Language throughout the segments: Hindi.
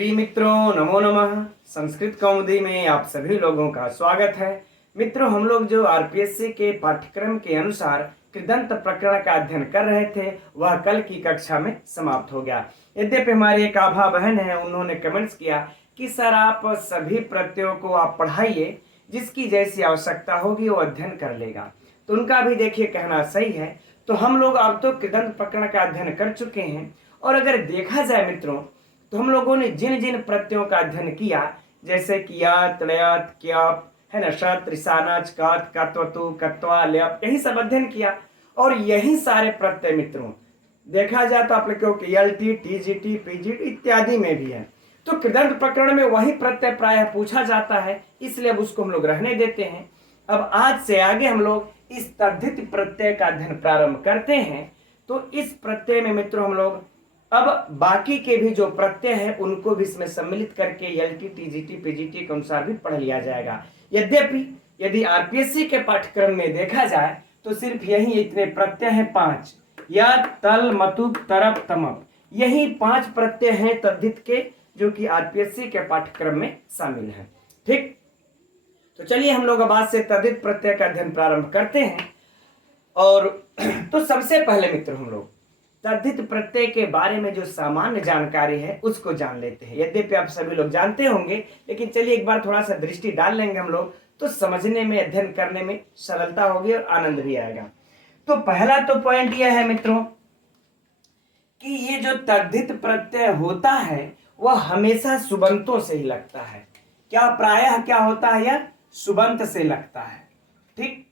प्रिय मित्रों, नमो नमः। संस्कृत कौमुदी में आप सभी लोगों का स्वागत है। मित्रों, हम लोग जो आरपीएससी के पाठ्यक्रम के अनुसार कृदंत प्रकरण का अध्ययन कर रहे थे वह कल की कक्षा में समाप्त हो गया। यद्यपि हमारी एक आभा बहन है, उन्होंने कमेंट्स किया कि सर आप सभी प्रत्ययों को आप पढ़ाइए, जिसकी जैसी आवश्यकता होगी वो अध्ययन कर लेगा। तो उनका भी देखिए कहना सही है। तो हम लोग अब तो कृदंत प्रकरण का अध्ययन कर चुके हैं, और अगर देखा जाए मित्रों तो हम लोगों ने जिन जिन प्रत्ययों का अध्ययन किया, जैसे कि यत, लयत, क्यप, है ना, शत, ऋसाना, कत, कत्वतु, कत्वा, ल्यप, यही सब अध्ययन किया। और यही सारे प्रत्यय मित्रों देखा जाए तो आप लोगों के एलटी, टीजीटी, पीजीटी इत्यादि में भी है। तो कृदंत प्रकरण में वही प्रत्यय प्रायः पूछा जाता है, इसलिए अब उसको हम लोग रहने देते हैं। अब आज से आगे हम लोग इस तद्धित प्रत्यय का अध्ययन प्रारंभ करते हैं। तो इस प्रत्यय में मित्रों हम लोग अब बाकी के भी जो प्रत्यय हैं उनको भी इसमें सम्मिलित करके एलटी, टीजीटी, पीजीटी के अनुसार भी पढ़ लिया जाएगा। यद्यपि यदि आरपीएससी के पाठ्यक्रम में देखा जाए तो सिर्फ यही इतने प्रत्यय हैं, 5, यत, तल, मतुप, तरप, तमप, यही 5 प्रत्यय हैं तद्धित के, जो कि आरपीएससी के पाठ्यक्रम में शामिल हैं। ठीक, तो चलिए हम लोग अब आज से तद्धित प्रत्यय का अध्ययन प्रारंभ करते हैं। और तो सबसे पहले मित्र हम लोग तद्धित प्रत्यय के बारे में जो सामान्य जानकारी है उसको जान लेते हैं। यद्यपि आप सभी लोग जानते होंगे, लेकिन चलिए एक बार थोड़ा सा दृष्टि डाल लेंगे हम लोग, तो समझने में, अध्ययन करने में सरलता होगी और आनंद भी आएगा। तो पहला तो पॉइंट यह है मित्रों कि ये जो तद्धित प्रत्यय होता है वह हमेशा सुबंतों से ही लगता है। क्या प्रायः क्या होता है, यह सुबंत से लगता है। ठीक,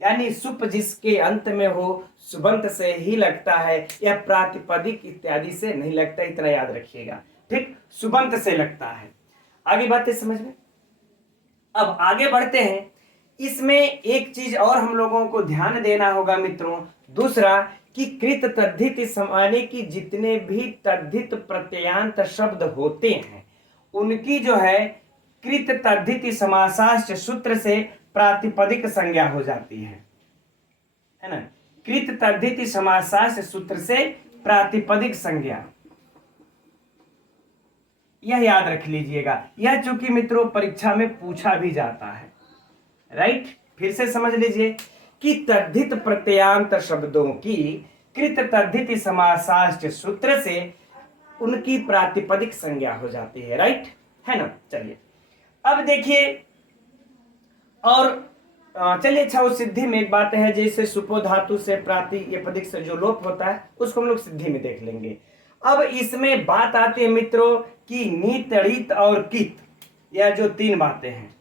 यानी सुप जिसके अंत में हो सुबंत से ही लगता है, यह प्रातिपदिक इत्यादि से नहीं लगता, इतना याद रखिएगा। ठीक, सुबंत से लगता है। आगे बातें समझ में। अब आगे बढ़ते हैं। इसमें एक चीज और हम लोगों को ध्यान देना होगा मित्रों, दूसरा कि कृत तद्धित समाने की जितने भी तद्धित प्रत्ययांत शब्द होते हैं उनकी जो है कृत तद्धित समासाश्च सूत्र से प्रातिपदिक संज्ञा हो जाती है ना। कृत तद्धित समासाश्च सूत्र से प्रातिपदिक संज्ञा, यह याद रख लीजिएगा। यह चूंकि मित्रों परीक्षा में पूछा भी जाता है। राइट, फिर से समझ लीजिए कि तद्धित प्रत्ययांत शब्दों की कृत तद्धित समासाश्च सूत्र से उनकी प्रातिपदिक संज्ञा हो जाती है। राइट, है ना। चलिए अब देखिए, और चलिए अच्छा, वो सिद्धि में एक बात है, जैसे सुपो धातु से प्रातिपदिक से जो लोप होता है उसको हम लोग सिद्धि में देख लेंगे। अब इसमें बात आती है मित्रों कि नीत, ऋत और कित, यह जो 3 बातें हैं,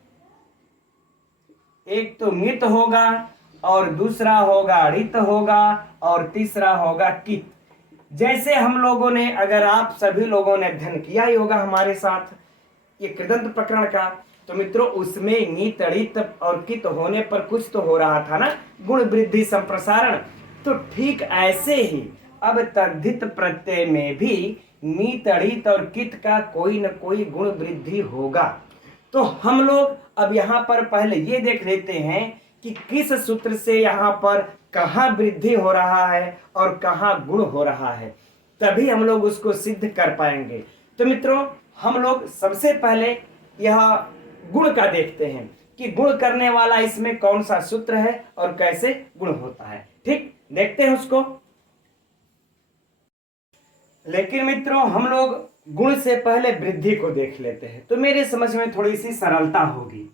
एक तो नित होगा और दूसरा होगा ऋत होगा और तीसरा होगा कित। जैसे हम लोगों ने, अगर आप सभी लोगों ने अध्ययन किया ही होगा हमारे साथ ये कृदंत प्रकरण का, तो मित्रों उसमें नीत, ऋत और कित होने पर कुछ तो हो रहा था ना, गुण वृद्धि संप्रसारण। तो ठीक ऐसे ही अब तद्धित प्रत्यय में भी नीत, ऋत और कित का कोई न कोई गुण वृद्धि होगा। तो हम लोग अब यहाँ पर पहले ये देख लेते हैं कि किस सूत्र से यहाँ पर कहाँ वृद्धि हो रहा है और कहाँ गुण हो रहा है, तभी हम लोग उसको सिद्ध कर पाएंगे। तो मित्रों हम लोग सबसे पहले यह गुण का देखते हैं कि गुण करने वाला इसमें कौन सा सूत्र है और कैसे गुण होता है। ठीक, देखते हैं उसको। लेकिन मित्रों हम लोग गुण से पहले वृद्धि को देख लेते हैं, तो मेरे समझ में थोड़ी सी सरलता होगी।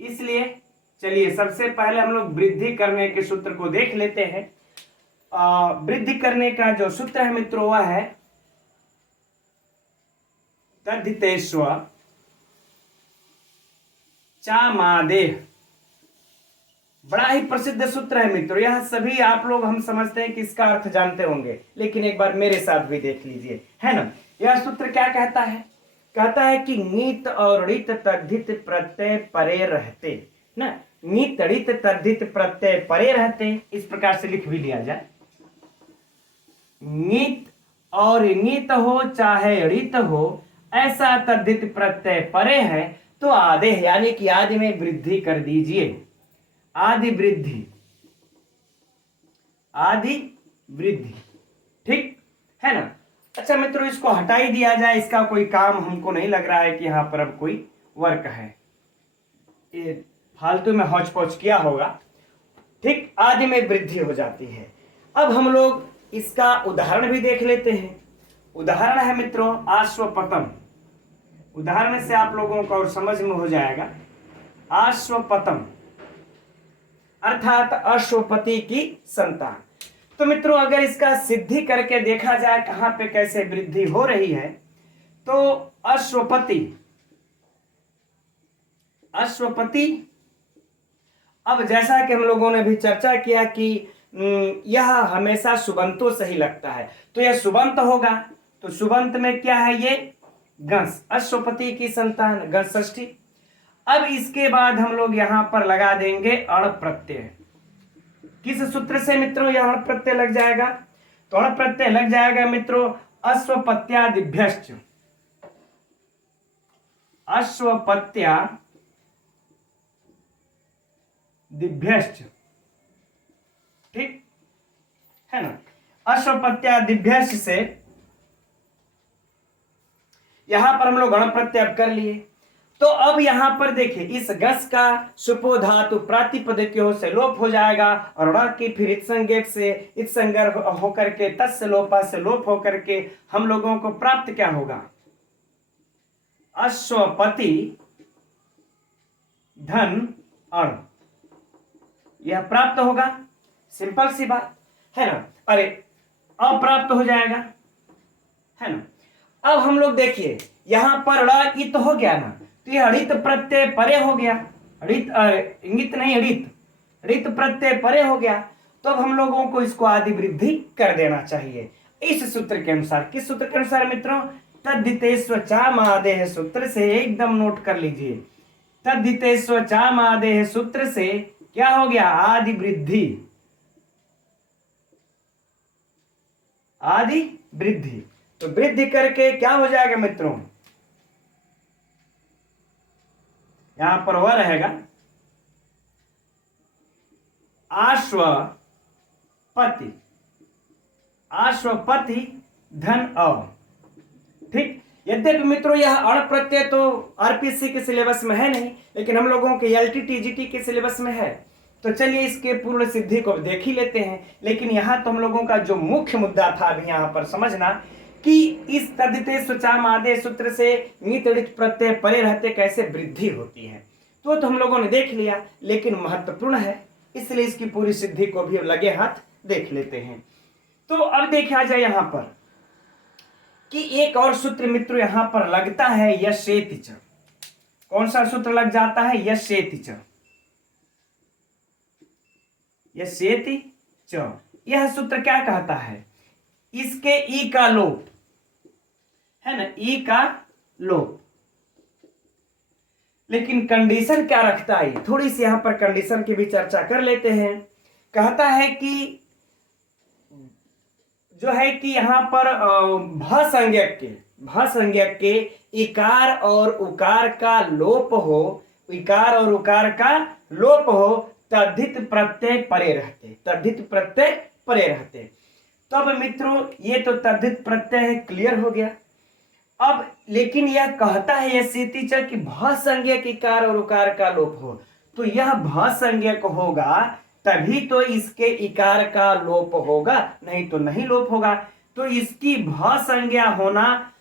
इसलिए चलिए सबसे पहले हम लोग वृद्धि करने के सूत्र को देख लेते हैं। वृद्धि करने का जो सूत्र है मित्रों वह है तद्धितेष्व चामादेह। बड़ा ही प्रसिद्ध सूत्र है मित्रों, यह सभी आप लोग, हम समझते हैं कि इसका अर्थ जानते होंगे, लेकिन एक बार मेरे साथ भी देख लीजिए, है ना। यह सूत्र क्या कहता है, कहता है कि नीत और ऋत तद्धित प्रत्यय परे रहते ना, नीत, ऋत तद्धित प्रत्यय परे रहते, इस प्रकार से लिख भी लिया जाए। नीत और नीत हो चाहे ऋत हो, ऐसा तद्धित प्रत्यय परे है तो आदेह यानी कि आदि में वृद्धि कर दीजिए। आदि वृद्धि, आदि वृद्धि, ठीक है ना। अच्छा मित्रों, इसको हटा ही दिया जाए, इसका कोई काम हमको नहीं लग रहा है कि यहाँ पर अब कोई वर्क है, ये फालतू में हौच पौच किया होगा। ठीक, आदि में वृद्धि हो जाती है। अब हम लोग इसका उदाहरण भी देख लेते हैं। उदाहरण है मित्रों आश्वपतम। उदाहरण से आप लोगों को और समझ में हो जाएगा। आश्वपतम अर्थात अश्वपति की संतान। तो मित्रों अगर इसका सिद्धि करके देखा जाए कहां पे कैसे वृद्धि हो रही है, तो अश्वपति अब जैसा कि हम लोगों ने भी चर्चा किया कि यह हमेशा सुबंतों से ही लगता है, तो यह सुबंत होगा। तो सुबंत में क्या है, ये गंस, अश्वपति की संतान, गंस षष्ठी। अब इसके बाद हम लोग यहां पर लगा देंगे अण प्रत्यय। किस सूत्र से मित्रों यह अण प्रत्यय लग जाएगा, तो अण प्रत्यय लग जाएगा मित्रों अश्वपत्यादिभ्यश्च। अश्वपत्यादिभ्यश्च, ठीक है ना। अश्वपत्यादिभ्यश्च से यहां पर हम लोग गण प्रत्यय कर लिए। तो अब यहां पर देखिए इस गस का सुपो धातु प्रातिपदिकों से लोप हो जाएगा और ण की फिर इत्संज्ञक से इत्संगर होकर के तस्य लोपा से लोप होकर के हम लोगों को प्राप्त क्या होगा, अश्वपति धन अण, यह प्राप्त होगा। सिंपल सी बात है ना। अरे अप्राप्त हो जाएगा, है ना। अब हम लोग देखिए यहां पर ड़ इत हो गया ना, तो यह ऋत प्रत्यय परे हो गया। इंगित नहीं, ऋत प्रत्यय परे हो गया। तो अब हम लोगों को इसको आदि वृद्धि कर देना चाहिए इस सूत्र के अनुसार। किस सूत्र के अनुसार मित्रों, तद्धितेष्वचामादेः सूत्र से, एकदम नोट कर लीजिए। तद्धितेष्वचामादेः सूत्र से क्या हो गया, आदि वृद्धि, आदि वृद्धि। तो वृद्धि करके क्या हो जाएगा मित्रों, यहां पर वह रहेगा आश्वपति, आश्वपति धन अ। ठीक, यद्यपि मित्रों यह अण प्रत्यय तो आरपीएससी के सिलेबस में है नहीं, लेकिन हम लोगों के एलटी टीजीटी के सिलेबस में है। तो चलिए इसके पूर्ण सिद्धि को देख ही लेते हैं। लेकिन यहाँ तो हम लोगों का जो मुख्य मुद्दा था अभी यहाँ पर समझना कि इस तद्धितेष्वचामादेः सूत्र से ङित ऋत प्रत्यय परे रहते कैसे वृद्धि होती है, तो हम लोगों ने देख लिया। लेकिन महत्वपूर्ण है, इसलिए इसकी पूरी सिद्धि को भी लगे हाथ देख लेते हैं। तो अब देखा जाए यहां पर कि एक और सूत्र मित्रों यहां पर लगता है यशेति च। कौन सा सूत्र लग जाता है, यशेति च, यशेति च। यह सूत्र क्या कहता है, इसके ई का लोप है ना, ई का लोप। लेकिन कंडीशन क्या रखता है, थोड़ी सी यहां पर कंडीशन की भी चर्चा कर लेते हैं। कहता है कि जो है कि यहां पर भसंज्ञक के इकार और उकार का लोप हो, इकार और उकार का लोप हो, तद्धित प्रत्यय परे रहते, तद्धित प्रत्यय परे रहते। तब मित्रों ये तो तद्धित प्रत्यय है, क्लियर हो गया। अब लेकिन यह कहता है यह सीतिच कि भसंज्ञक इकार और उकार का लोप हो, तो यह भसंज्ञक होगा तभी तो इसके इकार का लोप होगा, नहीं तो नहीं लोप होगा। तो इसकी भसंज्ञा होना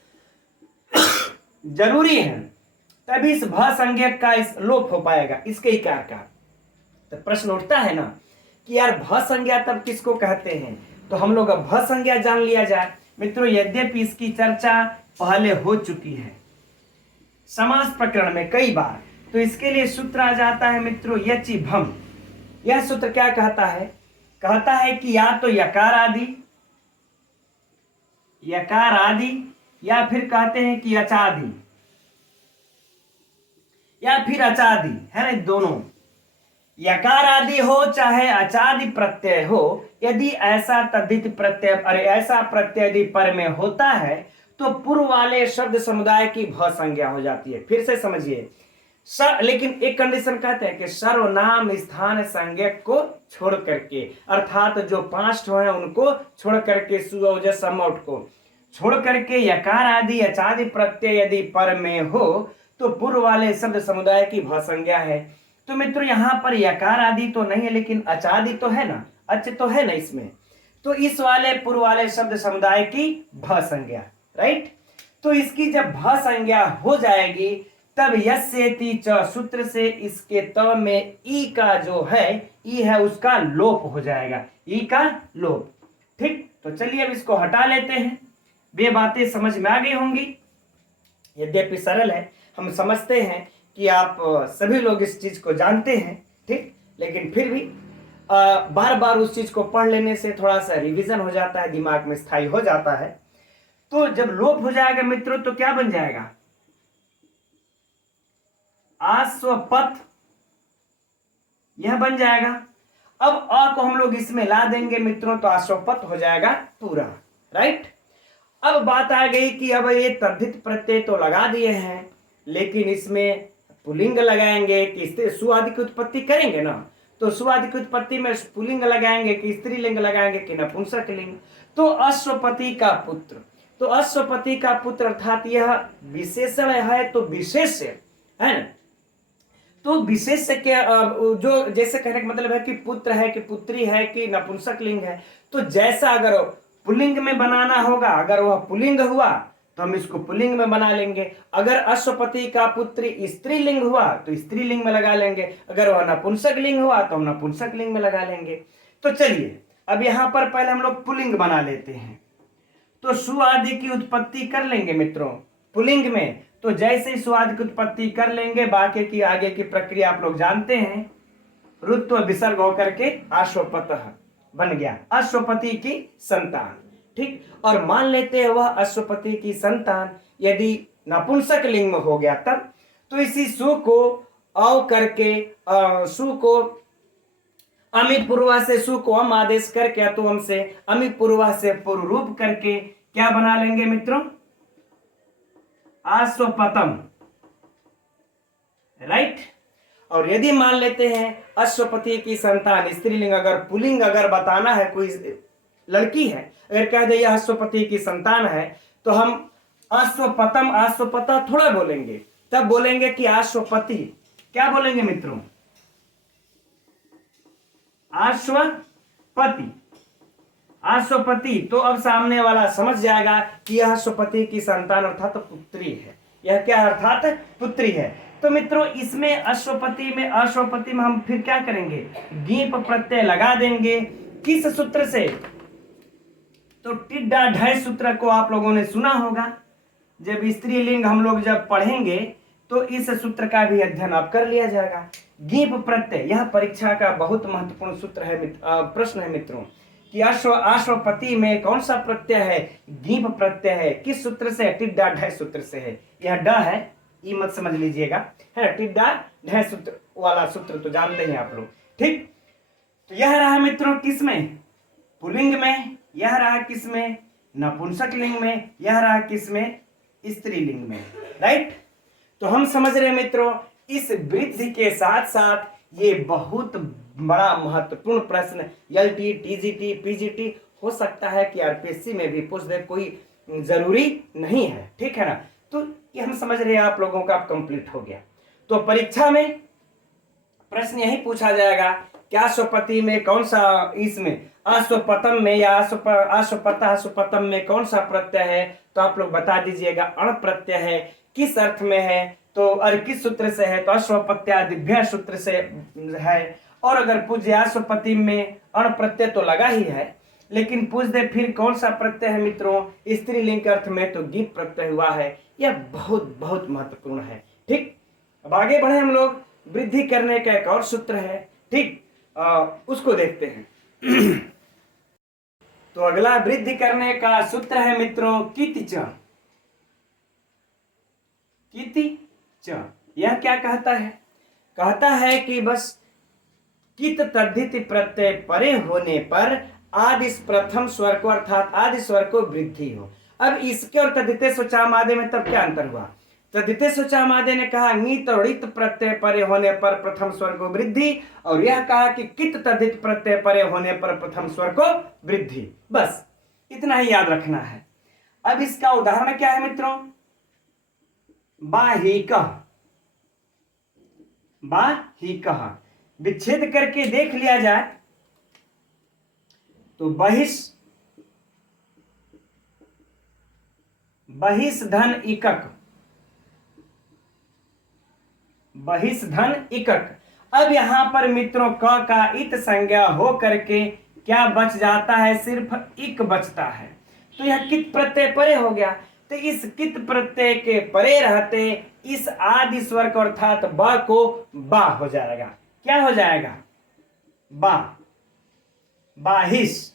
जरूरी है, तभी इस भसंज्ञक का इस लोप हो पाएगा, इसके इकार का। तो प्रश्न उठता है ना कि यार भसंज्ञा तब किसको कहते हैं, तो हम लोग अब भसंज्ञा जान लिया जाए। मित्रों यद्यपि इसकी चर्चा पहले हो चुकी है समास प्रकरण में कई बार, तो इसके लिए सूत्र आ जाता है मित्रों यचि भम। यह सूत्र क्या कहता है, कहता है कि या तो यकार आदि या फिर कहते हैं कि अचादि या फिर अचादि, है ना, दोनों यकार आदि हो चाहे अचादि प्रत्यय हो, यदि ऐसा तद्धित प्रत्यय, अरे ऐसा प्रत्यय यदि पर में होता है तो पूर्व वाले शब्द समुदाय की भ संज्ञा हो जाती है। फिर से समझिए, लेकिन एक कंडीशन कहते हैं कि सर्वनाम स्थान संज्ञक को छोड़ करके, अर्थात जो 5 ठो है उनको छोड़ करके सुअवजस समौट को, छोड़ करके यकार आदि अचादि प्रत्यय यदि पर में हो तो पूर्व वाले शब्द समुदाय की भ संज्ञा है। तो मित्रों यहाँ पर यकार आदि तो नहीं है, लेकिन अचादि तो है ना, अच तो है ना इसमें, तो इस वाले पूर्व वाले शब्द समुदाय की भ संज्ञा, राइट। तो इसकी जब भ संज्ञा हो जाएगी तब यस्येति च सूत्र से इसके त में ई का जो है, ई है उसका लोप हो जाएगा, ई का लोप। ठीक, तो चलिए अब इसको हटा लेते हैं। ये बातें समझ में आ गई होंगी, यद्यपि सरल है, हम समझते हैं कि आप सभी लोग इस चीज को जानते हैं, ठीक, लेकिन फिर भी बार बार उस चीज को पढ़ लेने से थोड़ा सा रिवीजन हो जाता है, दिमाग में स्थायी हो जाता है। तो जब लोप हो जाएगा मित्रों तो क्या बन जाएगा, आश्वपथ, यह बन जाएगा। अब अ को हम लोग इसमें ला देंगे मित्रों तो आश्वपथ हो जाएगा पूरा, राइट। अब बात आ गई कि अब ये तद्धित प्रत्यय तो लगा दिए हैं, लेकिन इसमें पुल्लिंग लगाएंगे कि सुआदि की उत्पत्ति करेंगे ना, तो सुआदि की उत्पत्ति में पुल्लिंग लगाएंगे कि स्त्रीलिंग लगाएंगे कि नपुंसक लिंग। तो अश्वपति का पुत्र, तो अश्वपति का पुत्र अर्थात यह विशेषण है, तो विशेष है ना, तो विशेष के जो जैसे कहने का मतलब है कि पुत्र है कि पुत्री है कि नपुंसक लिंग है, तो जैसा अगर पुल्लिंग में बनाना होगा, अगर वह पुल्लिंग हुआ तो हम इसको पुल्लिंग में बना लेंगे, अगर अश्वपति का पुत्र स्त्रीलिंग हुआ तो स्त्रीलिंग में लगा लेंगे, अगर वह नपुंसक लिंग हुआ तो हम नपुंसक लिंग में लगा लेंगे। तो चलिए अब यहां पर पहले हम लोग पुल्लिंग बना लेते हैं, तो सु आदि की उत्पत्ति कर लेंगे मित्रों पुल्लिंग में। तो जैसे ही सुआदि की उत्पत्ति कर लेंगे, बाकी की आगे की प्रक्रिया आप लोग जानते हैं, रुत्व विसर्ग होकर के अश्वपतः बन गया, अश्वपति की संतान, ठीक। और मान लेते हैं वह अश्वपति की संतान यदि नपुंसक लिंग में हो गया तब, तो इसी सु को औ करके सु को अमी पूर्वा से सु को अम आदेश करके तो हमसे अमी पूर्वा से पूर्व रूप करके क्या बना लेंगे मित्रों, अश्वपतम, राइट। और यदि मान लेते हैं अश्वपति की संतान स्त्रीलिंग, अगर पुल्लिंग अगर बताना है, कोई लड़की है अगर कह दे यह अश्वपति की संतान है, तो हम अश्वपतम अश्वपता थोड़ा बोलेंगे, तब बोलेंगे कि अश्वपति, क्या बोलेंगे मित्रों, अश्वपति, अश्वपति। तो अब सामने वाला समझ जाएगा कि यह अश्वपति की संतान अर्थात पुत्री है, यह क्या अर्थात पुत्री है। तो मित्रों इसमें अश्वपति में हम फिर क्या करेंगे, गीप प्रत्यय लगा देंगे, किस सूत्र से, तो टिड्डा ढय सूत्र को आप लोगों ने सुना होगा, जब स्त्रीलिंग हम लोग जब पढ़ेंगे तो इस सूत्र का भी अध्ययन आप कर लिया जाएगा। गीप प्रत्यय यह परीक्षा का बहुत महत्वपूर्ण सूत्र है, प्रश्न है मित्रों कि अश्वपति में कौन सा प्रत्यय है, गीप प्रत्यय है, किस सूत्र से, टिड्डा ढय सूत्र से है। यह ड है, ई मत समझ लीजिएगा, है टिड्डा ढय सूत्र वाला सूत्र तो जानते हैं आप लोग, ठीक। तो यह रहा मित्रों किसमें, पुल्लिंग में, यह रहा किसमें, नपुंसक लिंग में, यह रहा किसमें, स्त्रीलिंग में, राइट। तो हम समझ रहे मित्रों इस वृद्धि के साथ साथ ये बहुत बड़ा महत्वपूर्ण प्रश्न एलटी, टीजीटी, पीजीटी हो सकता है कि आरपीएससी में भी पूछ दे, कोई जरूरी नहीं है, ठीक है ना। तो ये हम समझ रहे हैं आप लोगों का कंप्लीट हो गया। तो परीक्षा में प्रश्न यही पूछा जाएगा क्या अश्वपति में कौन सा, इसमें अश्वपतम में या अश्वपतम में कौन सा प्रत्यय है, तो आप लोग बता दीजिएगा। अण प्रत्यय है, किस अर्थ में है, तो और किस सूत्र से है, तो अश्वपत्यादिभ्य सूत्र से है। और अगर पूज्य अश्वपति में अण प्रत्यय तो लगा ही है, लेकिन पूछ दे फिर कौन सा प्रत्यय है मित्रों स्त्रीलिंग के अर्थ में, तो गीप प्रत्यय हुआ है। यह बहुत बहुत महत्वपूर्ण है, ठीक। अब आगे बढ़े हम लोग, वृद्धि करने का एक और सूत्र है, ठीक, उसको देखते हैं। तो अगला वृद्धि करने का सूत्र है मित्रों किति च, किति च। यह क्या कहता है, कहता है कि बस कित तद्धित प्रत्यय परे होने पर आदि प्रथम स्वर को अर्थात आदि स्वर को वृद्धि हो। अब इसके और तद्धिते स्वचामादे में तब क्या अंतर हुआ, तद्धिते स्वचामादे ने कहा ङित और णित प्रत्यय परे होने पर प्रथम स्वर को वृद्धि, और यह कहा कि कित तद्धित प्रत्यय परे होने पर प्रथम स्वर को वृद्धि। बस इतना ही याद रखना है। अब इसका उदाहरण क्या है मित्रों? बाहिकः, बाहिकः। विच्छेद करके देख लिया जाए तो बहिष धन इकक, बहिष धन इकक। अब यहां पर मित्रों क का इत संज्ञा हो करके क्या बच जाता है? सिर्फ इक बचता है। तो यह कित प्रत्यय परे हो गया। तो इस कित प्रत्यय के परे रहते इस आदि स्वर को अर्थात ब को बा हो जाएगा। क्या हो जाएगा? बा, बाहिश।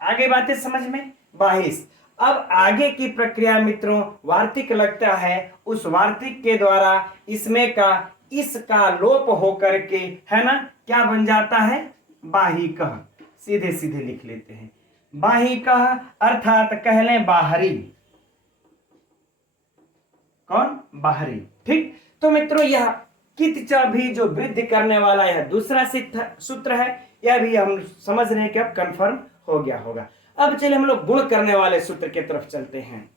आगे बातें समझ में? बाहिश। अब आगे की प्रक्रिया मित्रों वार्तिक लगता है, उस वार्तिक के द्वारा इसमें का इसका लोप हो करके है ना क्या बन जाता है? बाहिकः। सीधे सीधे लिख लेते हैं बाहिकः अर्थात कह लें बाहरी। कौन? बाहरी। ठीक। तो मित्रों यह कित च भी जो वृद्धि करने वाला यह दूसरा सूत्र है, यह भी हम समझ रहे हैं कि अब कंफर्म हो गया होगा। अब चलिए हम लोग गुण करने वाले सूत्र की तरफ चलते हैं।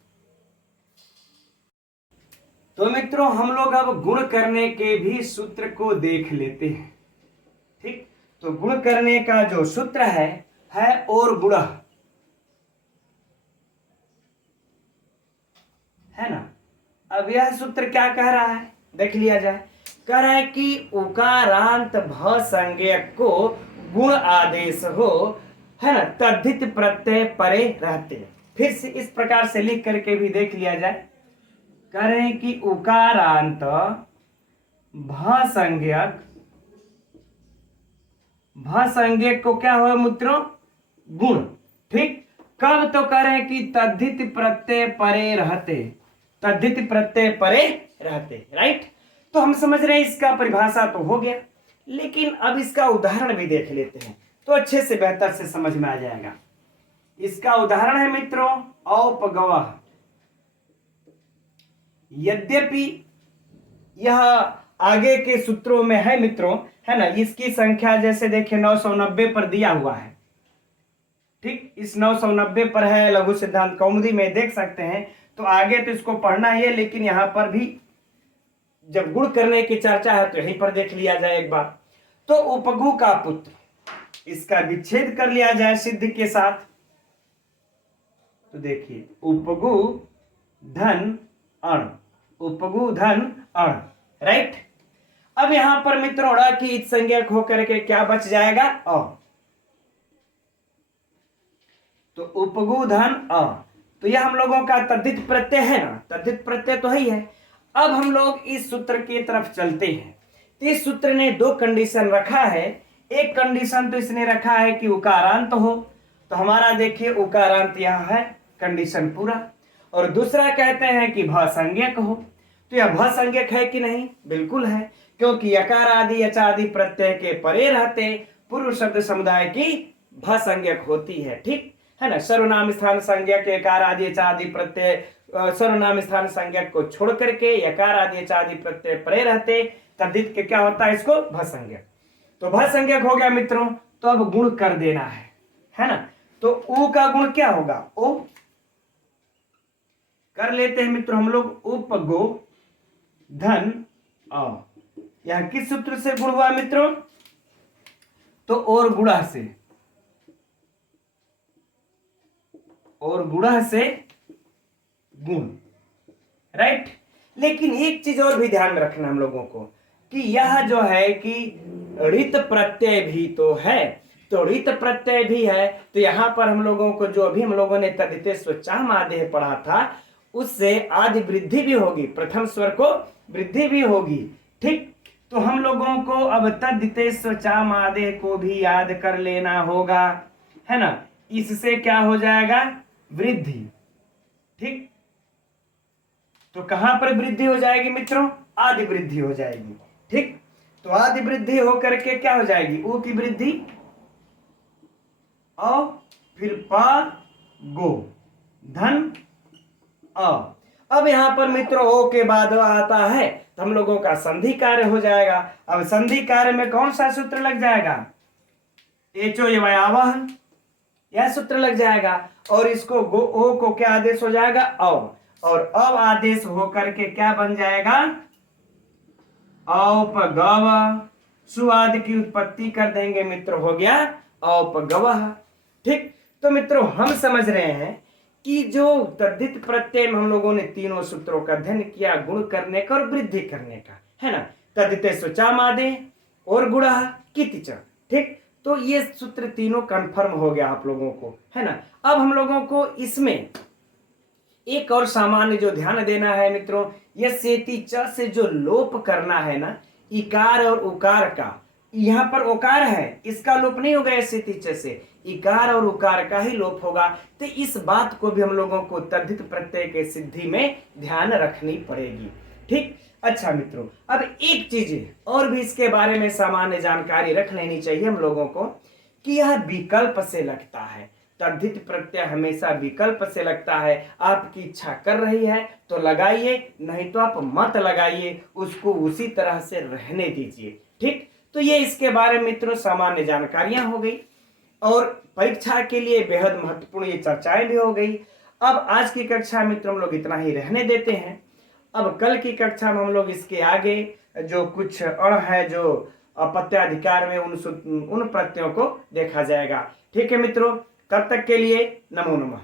तो मित्रों हम लोग अब गुण करने के भी सूत्र को देख लेते हैं। ठीक। तो गुण करने का जो सूत्र है और गुण है ना। अब यह सूत्र क्या कह रहा है देख लिया जाए। कह रहा है कि उकारांत भ संज्ञक को गुण आदेश हो है ना तद्धित प्रत्यय परे रहते। फिर से इस प्रकार से लिख करके भी देख लिया जाए। कह रहे हैं कि उकारांत भ संज्ञक को क्या हो मित्रों? गुण। ठीक। कब? तो कह रहे हैं कि तद्धित प्रत्यय परे रहते, तद्धित प्रत्यय परे रहते। राइट। तो हम समझ रहे हैं इसका परिभाषा तो हो गया, लेकिन अब इसका उदाहरण भी देख लेते हैं तो अच्छे से बेहतर से समझ में आ जाएगा। इसका उदाहरण है मित्रों औपगवः। यद्यपि यह आगे के सूत्रों में है मित्रों है ना, इसकी संख्या जैसे देखें 990 पर दिया हुआ है। ठीक। इस 990 पर है लघु सिद्धांत कौमुदी में देख सकते हैं। तो आगे तो इसको पढ़ना ही है, लेकिन यहां पर भी जब गुण करने की चर्चा है तो यहीं पर देख लिया जाए एक बार। तो उपगु का पुत्र, इसका विच्छेद कर लिया जाए सिद्ध के साथ। तो देखिए उपगु धन अण, उपगु धन अण। राइट। अब यहां पर मित्रों ड़ की इत संज्ञक होकर के क्या बच जाएगा? अ। तो उपगु धन अ। तो यह हम लोगों का तद्धित प्रत्यय है ना, तद्धित प्रत्यय तो ही है। अब हम लोग इस सूत्र की तरफ चलते हैं। तो इस सूत्र ने दो कंडीशन रखा है। एक कंडीशन तो इसने रखा है कि उकारांत हो, तो हमारा देखिए उकारांत यह है कंडीशन पूरा। और दूसरा कहते हैं कि भ संज्ञक हो। तो यह भ संज्ञक है कि नहीं? बिल्कुल है, क्योंकि यकार आदि यचादि प्रत्यय के परे रहते पूर्व शब्द समुदाय की भ संज्ञक होती है। ठीक है ना। सर्वनाम स्थान संज्ञक यकार आदि यचादि प्रत्यय, सर्वनाम स्थान संज्ञक को छोड़ करके यकार आदि यचादि प्रत्यय परे रहते तद्धित के क्या होता है? इसको भ संज्ञक। तो भ संज्ञक हो गया मित्रों। तो अब गुण कर देना है ना। तो उ का गुण क्या होगा? ओ कर लेते हैं मित्रों हम लोग उपगो धन अ। यह किस सूत्र से गुण हुआ मित्रों? तो और गुणा से, और गुणा से गुण। राइट। लेकिन एक चीज और भी ध्यान में रखना हम लोगों को कि यह जो है कि ऋत प्रत्यय भी तो है। तो ऋत प्रत्यय भी है, तो यहां पर हम लोगों को जो अभी हम लोगों ने तद्धिते स्वचाम आदेह पढ़ा था उससे आदि वृद्धि भी होगी, प्रथम स्वर को वृद्धि भी होगी। ठीक। तो हम लोगों को अब तद्धिते स्वचाम आदेह को भी याद कर लेना होगा है ना। इससे क्या हो जाएगा? वृद्धि। ठीक। तो कहां पर वृद्धि हो जाएगी मित्रों? आदि वृद्धि हो जाएगी। ठीक। तो आदि वृद्धि होकर के क्या हो जाएगी? ऊ की वृद्धि अ, फिर पा गो धन अ। अब यहां पर मित्रों ओ के बाद आता है तो हम लोगों का संधि कार्य हो जाएगा। अब संधि कार्य में कौन सा सूत्र लग जाएगा? एचो यवायावह, यह सूत्र लग जाएगा। और इसको ओ को क्या आदेश हो जाएगा, औ, और अब आदेश होकर के क्या बन जाएगा, औपगव, सुआद की उत्पत्ति कर देंगे मित्र, हो गया औपगवः। ठीक, तो मित्रों हम समझ रहे हैं कि जो तद्धित प्रत्यय हम लोगों ने तीनों सूत्रों का अध्ययन किया, गुण करने का और वृद्धि करने का, है ना। तद्धितेषु च मादे और गुणः किति च। ठीक, तो ये सूत्र तीनों कंफर्म हो गया आप लोगों को, है ना। अब हम लोगों को इसमें एक और सामान्य जो ध्यान देना है मित्रों, यह सेती च से जो लोप करना है ना, इकार और उकार का, यहाँ पर उकार है, इसका लोप नहीं होगा सेती च से, इकार और उकार का ही लोप होगा। तो इस बात को भी हम लोगों को तद्धित प्रत्यय के सिद्धि में ध्यान रखनी पड़ेगी। ठीक, अच्छा मित्रों, अब एक चीज और भी इसके बारे में सामान्य जानकारी रख लेनी चाहिए हम लोगों को, कि यह विकल्प से लगता है। तद्धित प्रत्यय हमेशा विकल्प से लगता है। आपकी इच्छा कर रही है तो लगाइए, नहीं तो आप मत लगाइए, उसको उसी तरह से रहने दीजिए। ठीक, तो ये इसके बारे में मित्रों सामान्य जानकारियां हो गई और परीक्षा के लिए बेहद महत्वपूर्ण ये चर्चाएं भी हो गई। अब आज की कक्षा मित्रों हम लोग इतना ही रहने देते हैं। अब कल की कक्षा में हम लोग इसके आगे जो कुछ अण है, जो अपत्याधिकार में उन प्रत्ययों को देखा जाएगा। ठीक है मित्रों, तब तक के लिए नमो नमः।